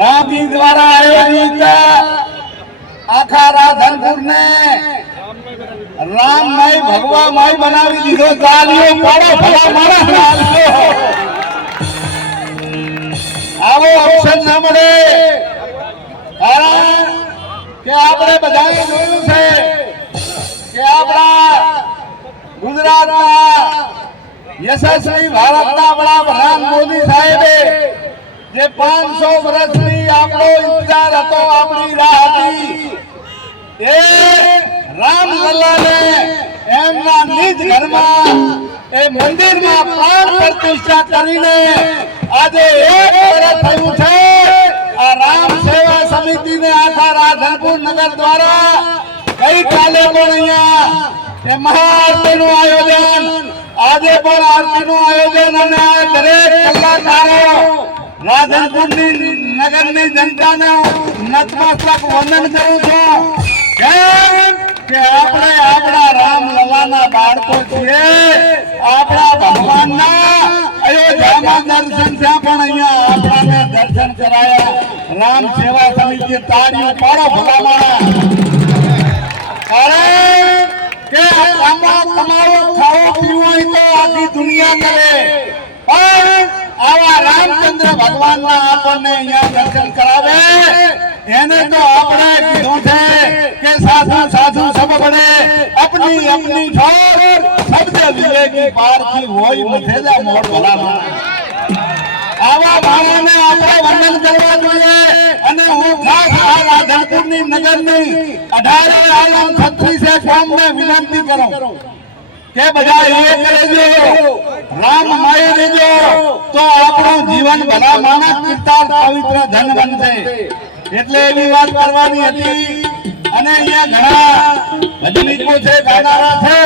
રામજી દ્વારા આયોજિત આખા રાધનપુર ને રામમય ભગવામય બનાવી દીધો. તાલીઓ પાડો, ભલા માણસ આવો ઓપ્શન ના મળે. કારણ કે આપણે બધાએ જોયું છે કે આપણા ગુજરાતના યશસ્વી ભારતના વડાપ્રધાન મોદી સાહેબે જે પાંચસો વર્ષની આપણો ઇંતજાર હતો, આપણી રાહ હતી. એ રામલલ્લાને એમના નિજ ઘરમાં એ મંદિરમાં પ્રાણ પ્રતિષ્ઠા કરીને આજે એક વર્ષ થયું છે. આ રામ સેવા સમિતિને આખા રાધનપુર નગર દ્વારા ગઈકાલે પણ અહીંયા એ મહાઆરતીનું આયોજન, આજે પણ આરતીનું આયોજન અને આ દરેક રાધનપુરની નગરની જનતાને હું નતમસ્તક વંદન કરું છું. કે આપણે આપણા રામ લલાના બાળકો છીએ. આપણા ભગવાનના અયોધ્યામાં દર્શન થયા, પણ અહીંયા આપણાને દર્શન કરાયા. રામ સેવા સમિતિ તાળીઓ પાડો ભલામણ. કારણ કે કમાવો ખાવો પીવો તો આખી દુનિયા કરે. આવા રામચંદ્ર ભગવાનના આપણને અહીંયા દર્શન કરાવે. એને તો આપણે કીધું છે કે સાધુ સાધુ સબ બને અપની અપની છોડ શબ્દ વિવેકી પારથી હોય મથેલા મોર ભલામાં આવા ભાવને આપણે વર્ણન કરવા જોઈએ. અને હું ખાસ આ રાધનપુરની નગરની અઢારે આલમ છત્રીસે કોમને વિનંતી કરું. કે બધા એક રહેજો રામ માય રહેજો તો આપણું જીવન ભલા માણસ કરતા પવિત્ર ધન બનશે. એટલે એવી વાત કરવાની હતી. અને અહીંયા ઘણા ભજનિકો છે, ગાનારા છે.